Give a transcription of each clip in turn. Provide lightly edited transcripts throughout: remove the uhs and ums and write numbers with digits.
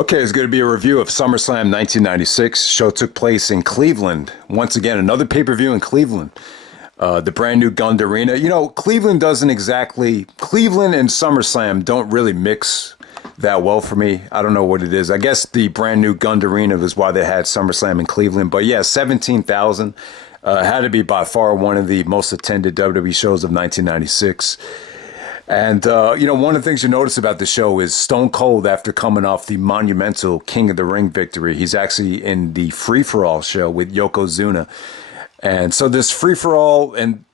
Okay, it's going to be a review of SummerSlam 1996. Show took place in Cleveland. Once again, another pay-per-view in Cleveland. The brand new Gund Arena. You know, Cleveland and SummerSlam don't really mix that well for me. I don't know what it is. I guess the brand new Gund Arena was why they had SummerSlam in Cleveland. But yeah, 17,000. Had to be by far one of the most attended WWE shows of 1996. And, one of the things you notice about the show is Stone Cold, after coming off the monumental King of the Ring victory, he's actually in the free-for-all show with Yokozuna. And so this free-for-all, and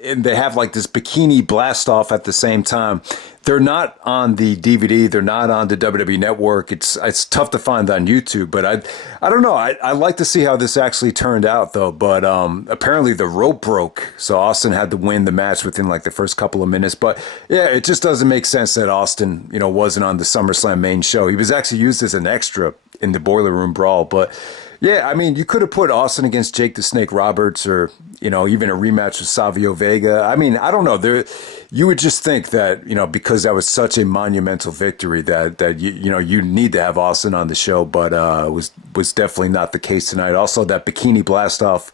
they have like this bikini blast-off at the same time. They're not on the DVD. They're not on the WWE Network. It's tough to find on YouTube. But I don't know. I like to see how this actually turned out, though. But apparently the rope broke, so Austin had to win the match within like the first couple of minutes. But yeah, it just doesn't make sense that Austin, wasn't on the SummerSlam main show. He was actually used as an extra in the Boiler Room Brawl. But yeah, I mean, you could have put Austin against Jake the Snake Roberts, or even a rematch with Savio Vega. I mean, I don't know. You would just think that because that was such a monumental victory that you need to have Austin on the show, but was definitely not the case tonight. Also, that bikini blast off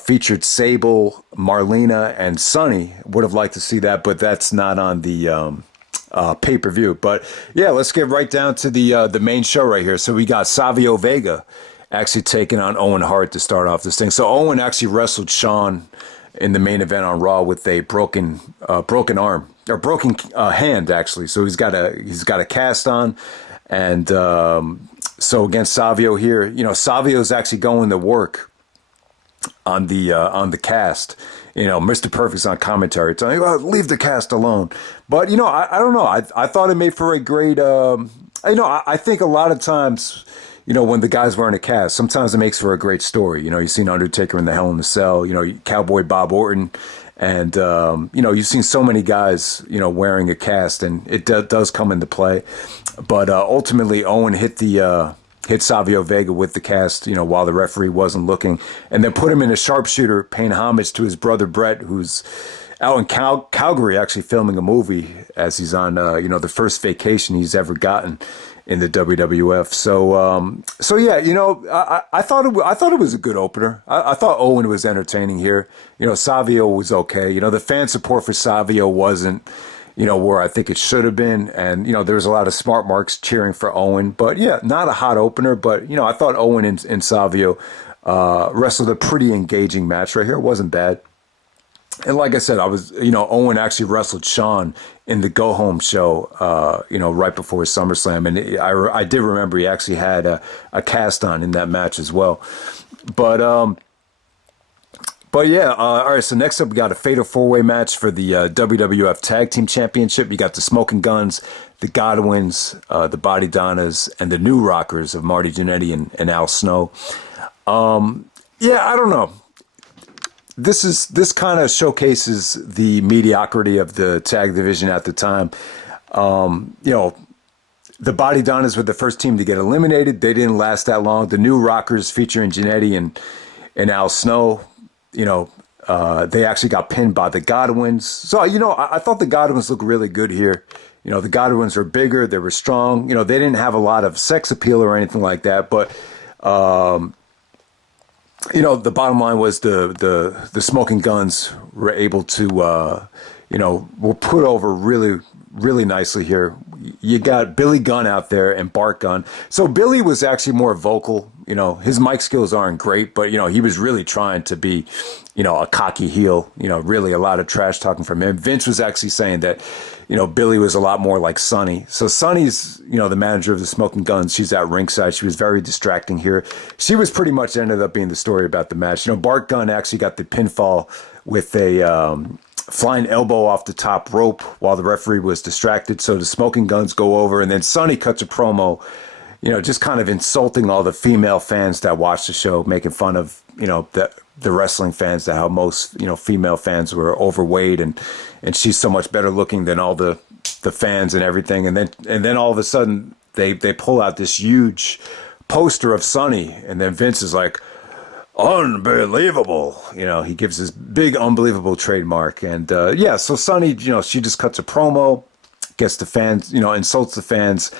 featured Sable, Marlena, and Sunny. Would have liked to see that, but that's not on the pay-per-view. But yeah, let's get right down to the main show right here. So we got Savio Vega actually taking on Owen Hart to start off this thing. So Owen actually wrestled Shawn in the main event on Raw with a broken arm, or broken hand actually. So he's got a cast on, and so against Savio here, Savio's actually going to work on the cast. Mr. Perfect's on commentary telling you, leave the cast alone. But I don't know. I thought it made for a great. I think a lot of times, when the guy's wearing a cast, sometimes it makes for a great story. You've seen Undertaker in the Hell in the Cell, Cowboy Bob Orton, and, you've seen so many guys, wearing a cast, and it does come into play. But ultimately, Owen hit Savio Vega with the cast, while the referee wasn't looking, and then put him in a sharpshooter, paying homage to his brother Brett, who's out in Calgary actually filming a movie as he's on, the first vacation he's ever gotten in the WWF. So yeah, I thought it was a good opener. I thought Owen was entertaining here. Savio was okay. The fan support for Savio wasn't, where I think it should have been. And, there was a lot of smart marks cheering for Owen. But yeah, not a hot opener. But, I thought Owen and Savio wrestled a pretty engaging match right here. It wasn't bad. And like I said, Owen actually wrestled Shawn in the Go Home show, right before his SummerSlam. And I did remember he actually had a cast on in that match as well. But yeah, all right, so next up we got a Fatal 4-Way match for the WWF Tag Team Championship. You got the Smoking Guns, the Godwins, the Bodydonnas, and the New Rockers of Marty Jannetty and Al Snow. Yeah, I don't know. This kind of showcases the mediocrity of the tag division at the time. The Bodydonnas were the first team to get eliminated. They didn't last that long. The New Rockers, featuring Jannetty and Al Snow, they actually got pinned by the Godwins. So, I thought the Godwins looked really good here. The Godwins were bigger. They were strong. They didn't have a lot of sex appeal or anything like that. But, the bottom line was the Smoking Guns were able to, were put over really, really nicely here. You got Billy Gunn out there and Bart Gunn. So Billy was actually more vocal. His mic skills aren't great, but, he was really trying to be, a cocky heel, really a lot of trash talking from him. Vince was actually saying that, Billy was a lot more like Sonny. So Sonny's, the manager of the Smoking Guns. She's at ringside. She was very distracting here. She was pretty much ended up being the story about the match. Bart Gunn actually got the pinfall with a flying elbow off the top rope while the referee was distracted. So the Smoking Guns go over, and then Sonny cuts a promo, just kind of insulting all the female fans that watch the show, making fun of, the wrestling fans, that how most, female fans were overweight, and she's so much better looking than all the fans and everything. And then all of a sudden they pull out this huge poster of Sonny, and then Vince is like, unbelievable. He gives this big unbelievable trademark. And so Sonny, she just cuts a promo, gets the fans, insults the fans.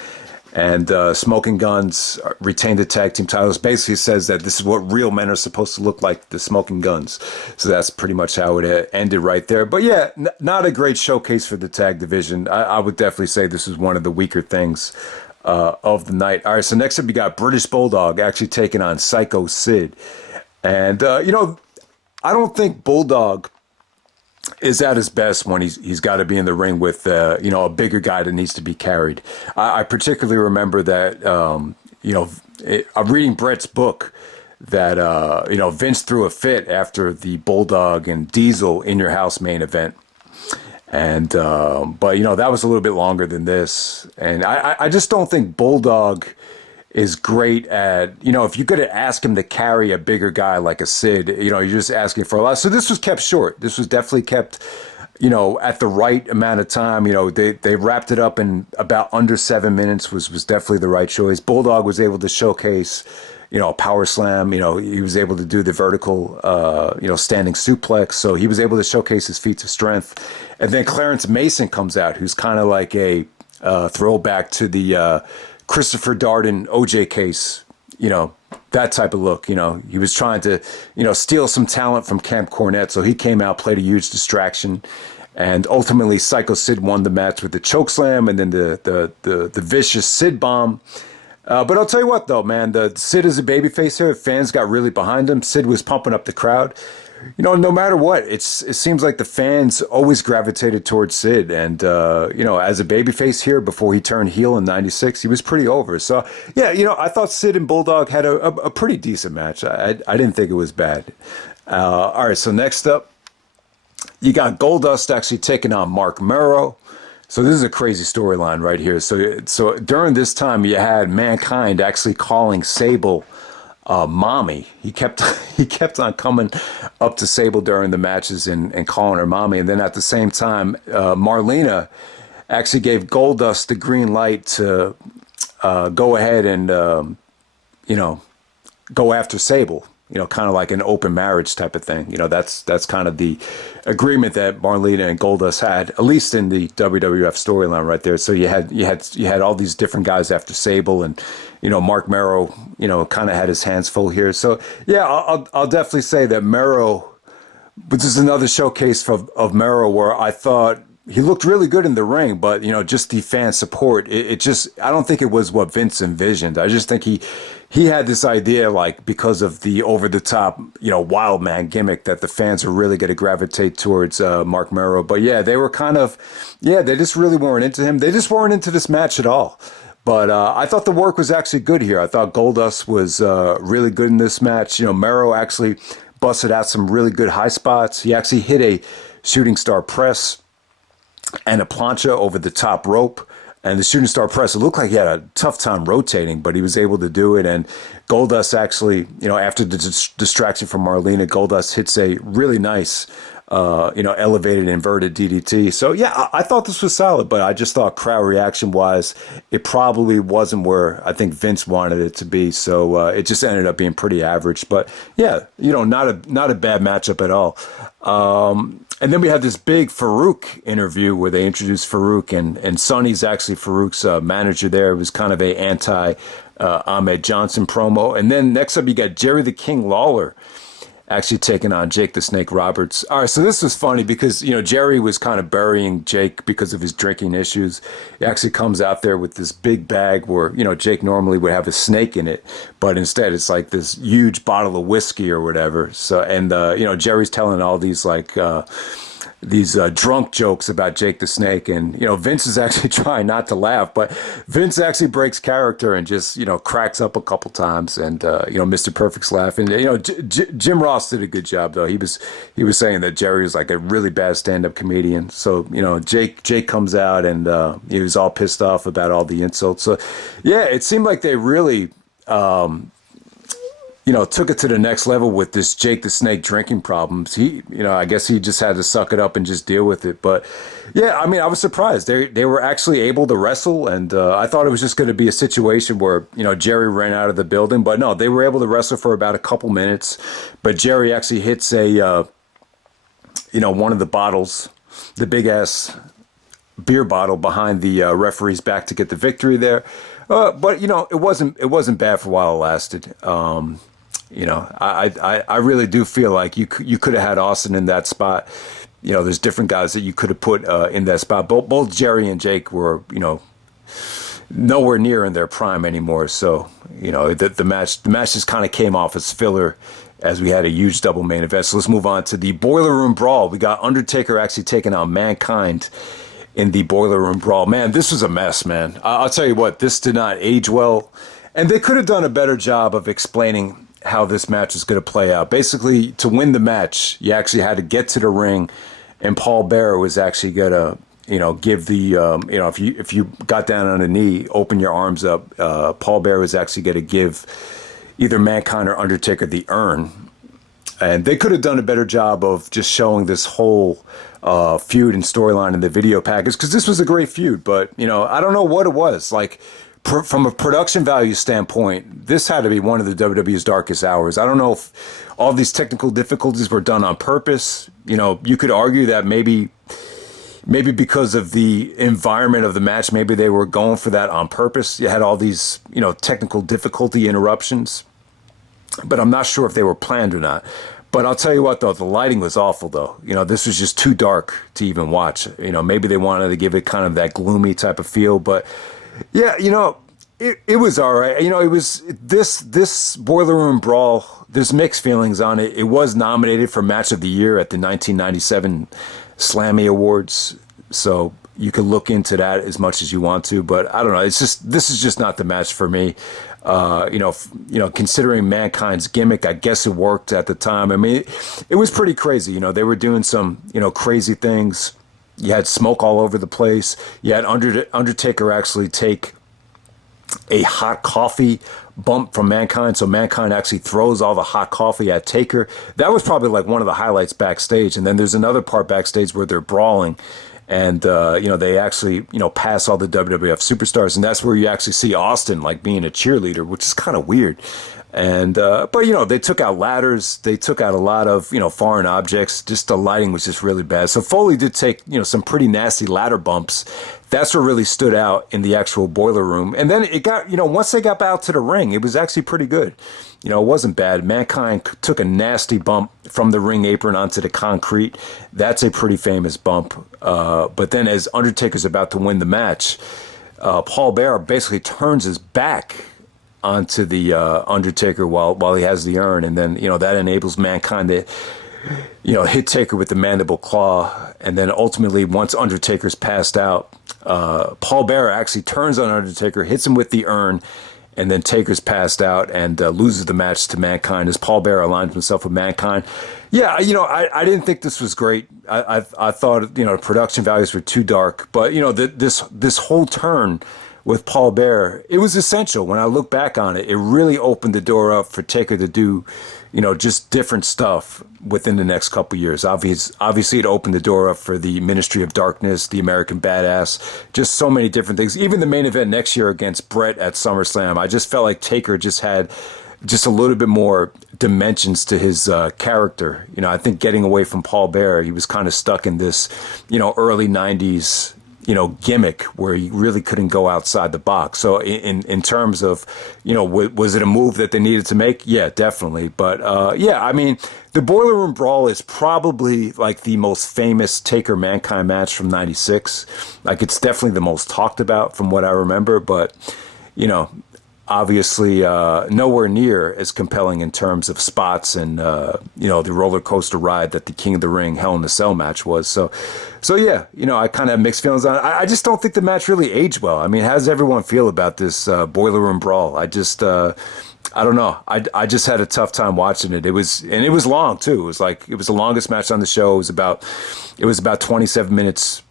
And Smoking Guns retained the tag team titles. Basically says that this is what real men are supposed to look like, the Smoking Guns. So that's pretty much how it ended right there. But yeah, not a great showcase for the tag division. I would definitely say this was one of the weaker things of the night. All right, so next up you got British Bulldog actually taking on Psycho Sid. And, I don't think Bulldog is at his best when he's got to be in the ring with a bigger guy that needs to be carried. I particularly remember that I'm reading Brett's book that Vince threw a fit after the Bulldog and Diesel In Your House main event, and but that was a little bit longer than this, and I just don't think Bulldog is great at, if you're going to ask him to carry a bigger guy like a Sid, you're just asking for a lot. So this was kept short. This was definitely kept, at the right amount of time. They wrapped it up in about under 7 minutes, was definitely the right choice. Bulldog was able to showcase, a power slam. He was able to do the vertical, standing suplex. So he was able to showcase his feats of strength. And then Clarence Mason comes out, who's kind of like a throwback to the Christopher Darden OJ case, that type of look. He was trying to, steal some talent from Camp Cornette. So he came out, played a huge distraction, and ultimately Psycho Sid won the match with the chokeslam and then the vicious Sid bomb. But I'll tell you what, though, man, the Sid is a babyface here. Fans got really behind him. Sid was pumping up the crowd. No matter what, it seems like the fans always gravitated towards Sid. And, as a babyface here, before he turned heel in '96, he was pretty over. So, yeah, I thought Sid and Bulldog had a pretty decent match. I didn't think it was bad. All right, so next up, you got Goldust actually taking on Marc Mero. So this is a crazy storyline right here. So during this time, you had Mankind actually calling Sable mommy. He kept on coming up to Sable during the matches and calling her mommy. And then at the same time, Marlena actually gave Goldust the green light to go ahead and go after Sable. Kind of like an open marriage type of thing. That's kind of the agreement that Marlena and Goldust had, at least in the WWF storyline right there. So you had all these different guys after Sable, and Marc Mero, kind of had his hands full here. So yeah, I'll definitely say that Mero, which is another showcase of Mero, where I thought he looked really good in the ring, but just the fan support, it just, I don't think it was what Vince envisioned. I just think he had this idea, like, because of the over the top, wild man gimmick, that the fans were really going to gravitate towards Marc Mero. But yeah, they were they just really weren't into him. They just weren't into this match at all. But I thought the work was actually good here. I thought Goldust was really good in this match. Mero actually busted out some really good high spots. He actually hit a shooting star press and a plancha over the top rope. And the shooting star press, it looked like he had a tough time rotating, but he was able to do it. And Goldust actually, after the distraction from Marlena, Goldust hits a really nice, elevated inverted DDT. So yeah, I thought this was solid, but I just thought crowd reaction wise, it probably wasn't where I think Vince wanted it to be. So it just ended up being pretty average. But yeah, not a bad matchup at all. And then we had this big Farouk interview where they introduced Farouk, and Sonny's actually Farouk's manager there. It was kind of a anti Ahmed Johnson promo. And then next up, you got Jerry the King Lawler actually taking on Jake the Snake Roberts. All right, so this was funny because, Jerry was kind of burying Jake because of his drinking issues. He actually comes out there with this big bag where, Jake normally would have a snake in it, but instead it's like this huge bottle of whiskey or whatever. So, and, Jerry's telling all these these drunk jokes about Jake the Snake, and Vince is actually trying not to laugh, but Vince actually breaks character and just cracks up a couple times, and Mr. Perfect's laughing. Jim Ross did a good job though. He was saying that Jerry was like a really bad stand-up comedian. So Jake comes out and he was all pissed off about all the insults. So yeah, it seemed like they really took it to the next level with this Jake the Snake drinking problems. I guess he just had to suck it up and just deal with it. But yeah, I mean, I was surprised. They were actually able to wrestle, and I thought it was just going to be a situation where, Jerry ran out of the building. But no, they were able to wrestle for about a couple minutes. But Jerry actually hits one of the bottles, the big ass beer bottle behind the referee's back to get the victory there. But you know, it wasn't bad for a while it lasted. You know, I really do feel like you could have had Austin in that spot. You know, there's different guys that you could have put in that spot. Both Jerry and Jake were, you know, nowhere near in their prime anymore. So, you know, the match just kind of came off as filler as we had a huge double main event. So let's move on to the Boiler Room Brawl. We got Undertaker actually taking on Mankind in the Boiler Room Brawl. Man, this was a mess, man. I'll tell you what, this did not age well. And they could have done a better job of explaining how this match was going to play out. Basically, to win the match, you actually had to get to the ring, and Paul Bearer was actually going to, you know, give the, you know, if you got down on a knee, open your arms up, Paul Bearer was actually going to give either Mankind or Undertaker the urn. And they could have done a better job of just showing this whole feud and storyline in the video package, because this was a great feud. But, you know, I don't know what it was. Like, from a production value standpoint, this had to be one of the WWE's darkest hours. I don't know if all these technical difficulties were done on purpose. You know, you could argue that maybe because of the environment of the match, maybe they were going for that on purpose. You had all these, you know, technical difficulty interruptions, but I'm not sure if they were planned or not. But I'll tell you what, though, the lighting was awful, though. You know, this was just too dark to even watch. You know, maybe they wanted to give it kind of that gloomy type of feel, but yeah, you know, it was all right. You know, it was this Boiler Room Brawl, there's mixed feelings on it. It was nominated for Match of the Year at the 1997 Slammy Awards, so you can look into that as much as you want to. But I don't know. It's just, this is just not the match for me. You know, considering Mankind's gimmick, I guess it worked at the time. I mean, it was pretty crazy. You know, they were doing some, you know, crazy things. You had smoke all over the place. You had Undertaker actually take a hot coffee bump from Mankind. So Mankind actually throws all the hot coffee at Taker. That was probably like one of the highlights backstage. And then there's another part backstage where they're brawling. And, you know, they actually, you know, pass all the WWF superstars. And that's where you actually see Austin, like, being a cheerleader, which is kind of weird. And, but, you know, they took out ladders. They took out a lot of, you know, foreign objects. Just the lighting was just really bad. So Foley did take, you know, some pretty nasty ladder bumps. That's what really stood out in the actual Boiler Room. And then it got, you know, once they got out to the ring, it was actually pretty good. You know, it wasn't bad. Mankind took a nasty bump from the ring apron onto the concrete. That's a pretty famous bump. But then as Undertaker's about to win the match, Paul Bearer basically turns his back onto the Undertaker while he has the urn, and then, you know, that enables Mankind to, you know, hit Taker with the mandible claw. And then ultimately, once Undertaker's passed out, Paul Bearer actually turns on Undertaker, hits him with the urn, and then Taker's passed out and loses the match to Mankind as Paul Bearer aligns himself with Mankind. Yeah, you know, I didn't think this was great. I thought, you know, production values were too dark, but, you know, this whole turn with Paul Bearer, it was essential. When I look back on it, it really opened the door up for Taker to do, you know, just different stuff within the next couple years. Obviously, it opened the door up for the Ministry of Darkness, the American Badass, just so many different things. Even the main event next year against Brett at SummerSlam, I just felt like Taker just had just a little bit more dimensions to his character. You know, I think getting away from Paul Bearer, he was kind of stuck in this, you know, early 90s, you know, gimmick where he really couldn't go outside the box. So in terms of, you know, was it a move that they needed to make? Yeah, definitely. But yeah, I mean, the Boiler Room Brawl is probably like the most famous Taker Mankind match from '96. Like, it's definitely the most talked about from what I remember. But, you know, obviously nowhere near as compelling in terms of spots and, you know, the roller coaster ride that the King of the Ring Hell in a Cell match was. So yeah, you know, I kind of have mixed feelings on it. I just don't think the match really aged well. I mean, how does everyone feel about this Boiler Room Brawl? I don't know. I just had a tough time watching it. It was long too. It was the longest match on the show. It was about 27 minutes.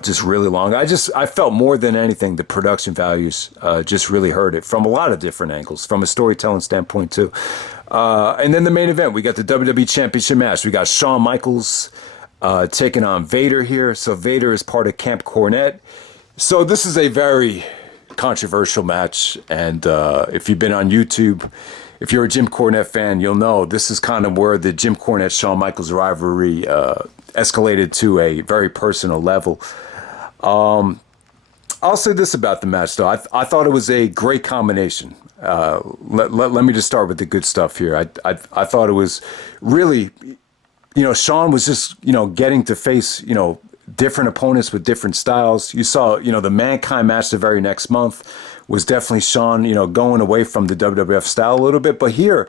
Just really long. I felt more than anything the production values just really hurt it from a lot of different angles, from a storytelling standpoint too. And then the main event, we got the WWE Championship match. We got Shawn Michaels taking on Vader here. So Vader is part of Camp Cornette. So this is a very controversial match. And if you've been on YouTube, if you're a Jim Cornette fan, you'll know this is kind of where the Jim Cornette-Shawn Michaels rivalry escalated to a very personal level. I'll say this about the match, though. I thought it was a great combination. Let me just start with the good stuff here. I thought it was really, Shawn was just, getting to face, different opponents with different styles. You saw, the Mankind match the very next month was definitely Shawn, going away from the WWF style a little bit. But here,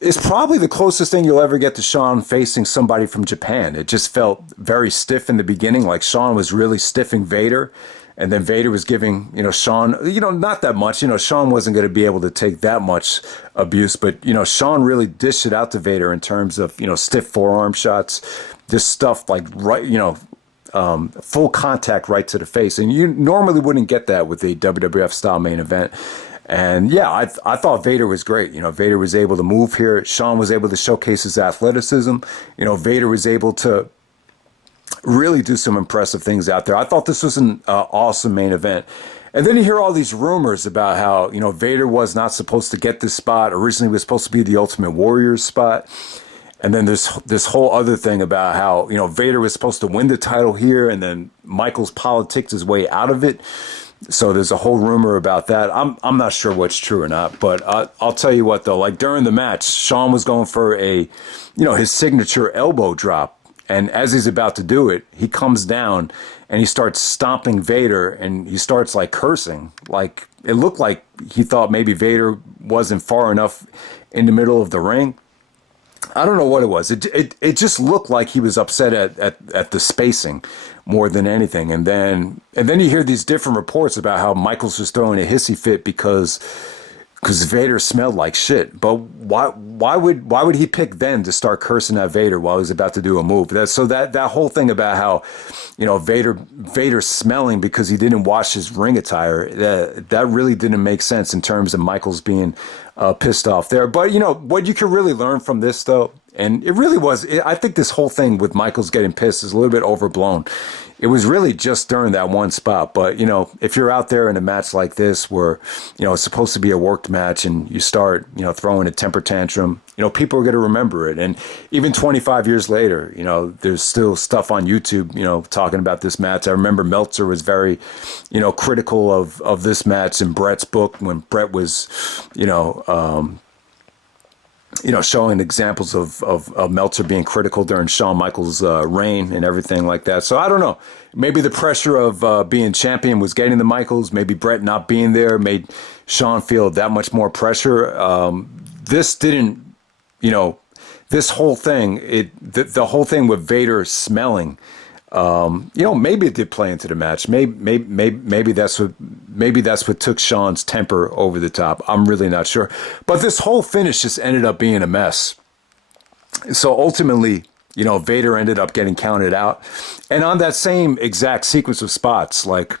it's probably the closest thing you'll ever get to Shawn facing somebody from Japan. It just felt very stiff in the beginning, like Shawn was really stiffing Vader. And then Vader was giving, Shawn, not that much. Shawn wasn't going to be able to take that much abuse. But, Shawn really dished it out to Vader in terms of, stiff forearm shots, this stuff like right, full contact right to the face. And you normally wouldn't get that with a WWF style main event. And yeah, I thought Vader was great. Vader was able to move here. Shawn was able to showcase his athleticism. Vader was able to really do some impressive things out there. I thought this was an awesome main event. And then you hear all these rumors about how, Vader was not supposed to get this spot. Originally, it was supposed to be the Ultimate Warrior's spot. And then there's this whole other thing about how, Vader was supposed to win the title here, and then Michaels politicked his way out of it. So there's a whole rumor about that. I'm not sure what's true or not, but I'll tell you what, though. Like during the match, Shawn was going for his signature elbow drop. And as he's about to do it, he comes down and he starts stomping Vader, and he starts like cursing. Like it looked like he thought maybe Vader wasn't far enough in the middle of the ring. I don't know what it was. It just looked like he was upset at the spacing more than anything. And then you hear these different reports about how Michaels was throwing a hissy fit because Vader smelled like shit. But why would he pick then to start cursing at Vader while he's about to do a move? That whole thing about how, Vader smelling because he didn't wash his ring attire, that really didn't make sense in terms of Michaels being pissed off there. But what you can really learn from this, though, and it really was, I think this whole thing with Michaels getting pissed is a little bit overblown. It was really just during that one spot. But, if you're out there in a match like this where, it's supposed to be a worked match and you start, throwing a temper tantrum, people are going to remember it. And even 25 years later, there's still stuff on YouTube, talking about this match. I remember Meltzer was very, critical of this match in Bret's book when Bret was, showing examples of Meltzer being critical during Shawn Michaels' reign and everything like that. So I don't know. Maybe the pressure of being champion was getting the Michaels. Maybe Bret not being there made Shawn feel that much more pressure. This didn't, this whole thing, the whole thing with Vader smelling, maybe it did play into the match. Maybe that's what took Shawn's temper over the top. I'm really not sure. But this whole finish just ended up being a mess. So ultimately, Vader ended up getting counted out. And on that same exact sequence of spots, like,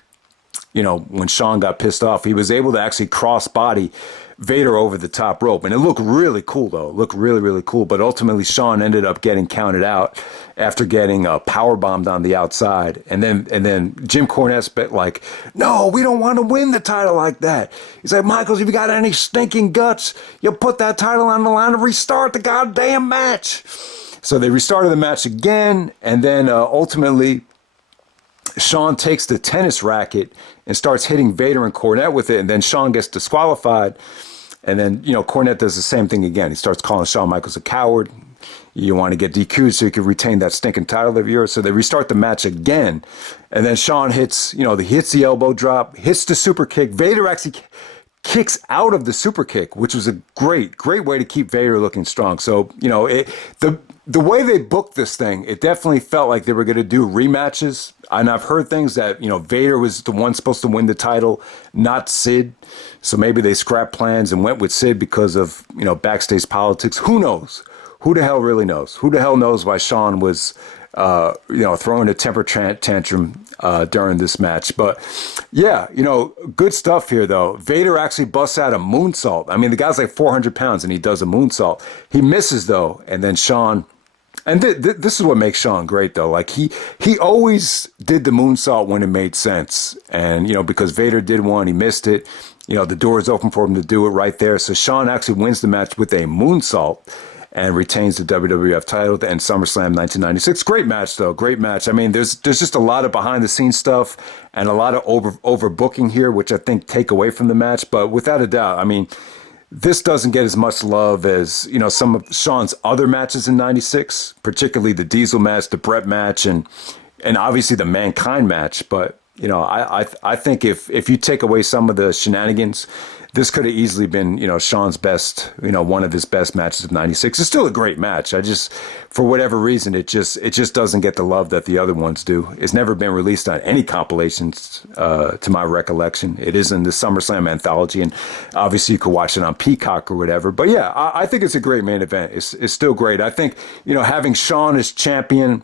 when Shawn got pissed off, he was able to actually cross body Vader over the top rope. And it looked really cool, though. It looked really, really cool. But ultimately, Shawn ended up getting counted out after getting power bombed on the outside. And then Jim Cornette's like, no, we don't want to win the title like that. He's like, Michaels, if you got any stinking guts, you'll put that title on the line and restart the goddamn match. So they restarted the match again. And then ultimately, Shawn takes the tennis racket and starts hitting Vader and Cornette with it. And then Shawn gets disqualified. And then, Cornette does the same thing again. He starts calling Shawn Michaels a coward. You want to get DQ'd so you can retain that stinking title of yours. So they restart the match again. And then Shawn hits, he hits the elbow drop, hits the super kick. Vader actually kicks out of the super kick, which was a great way to keep Vader looking strong. So, the way they booked this thing, it definitely felt like they were going to do rematches. And I've heard things that, Vader was the one supposed to win the title, not Sid. So maybe they scrapped plans and went with Sid because of, backstage politics. Who knows? Who the hell really knows? Who the hell knows why Shawn was, throwing a temper tantrum during this match. But yeah, good stuff here, though. Vader actually busts out a moonsault. I mean, the guy's like 400 pounds and he does a moonsault. He misses, though. And then Shawn, and this is what makes Shawn great, though. Like he always did the moonsault when it made sense. And, because Vader did one, he missed it. The door is open for him to do it right there. So Shawn actually wins the match with a moonsault. and retains the WWF title to end SummerSlam 1996. Great match, though. Great match. I mean, there's just a lot of behind-the-scenes stuff and a lot of overbooking here, which I think take away from the match. But without a doubt, I mean, this doesn't get as much love as, you know, some of Shawn's other matches in 96, particularly the Diesel match, the Brett match, and obviously the Mankind match. But, you know, I think if you take away some of the shenanigans, this could have easily been, you know, Shawn's best, you know, one of his best matches of 96. It's still a great match. I just, for whatever reason, it just doesn't get the love that the other ones do. It's never been released on any compilations, to my recollection. It is in the SummerSlam anthology, and obviously you could watch it on Peacock or whatever. But yeah, I think it's a great main event. It's still great. I think, you know, having Shawn as champion,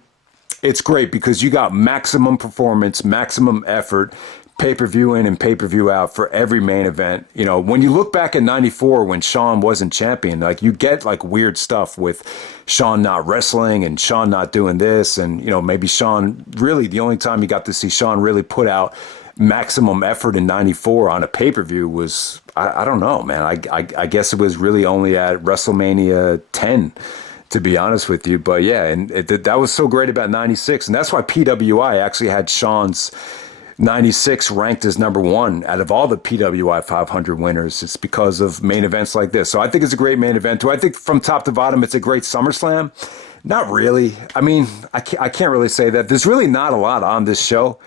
it's great because you got maximum performance, maximum effort, pay-per-view in and pay-per-view out for every main event. You know, when you look back at 94 when Shawn wasn't champion, like you get like weird stuff with Shawn not wrestling and Shawn not doing this. And, you know, maybe Shawn really, the only time you got to see Shawn really put out maximum effort in 94 on a pay-per-view was, I don't know, man. I guess it was really only at WrestleMania 10, to be honest with you. But yeah, and that was so great about 96. And that's why PWI actually had Shawn's 96 ranked as number one out of all the PWI 500 winners. It's because of main events like this. So I think it's a great main event. Do I think from top to bottom it's a great SummerSlam? Not really. I mean, I can't really say that. There's really not a lot on this show.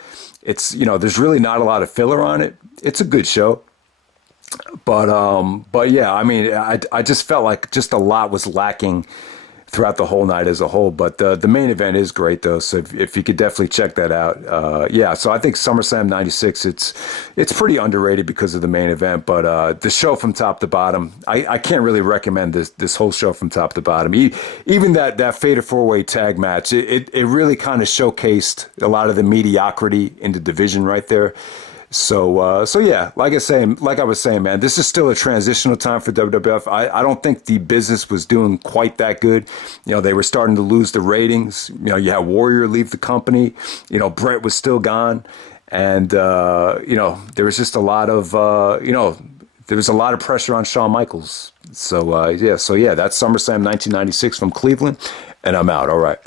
It's, you know, there's really not a lot of filler on it. It's a good show. But yeah, I mean, I just felt like just a lot was lacking throughout the whole night as a whole. But the main event is great, though. So if you could definitely check that out. Yeah, so I think SummerSlam 96, it's pretty underrated because of the main event. But the show from top to bottom, I can't really recommend this whole show from top to bottom. Even that Fatal 4-Way tag match, it really kind of showcased a lot of the mediocrity in the division right there. So yeah, like I was saying, man, this is still a transitional time for WWF. I don't think the business was doing quite that good. You know, they were starting to lose the ratings. You know, you had Warrior leave the company. You know, Brett was still gone. And, you know, there was just a lot of, you know, there was a lot of pressure on Shawn Michaels. So, yeah, that's SummerSlam 1996 from Cleveland. And I'm out. All right.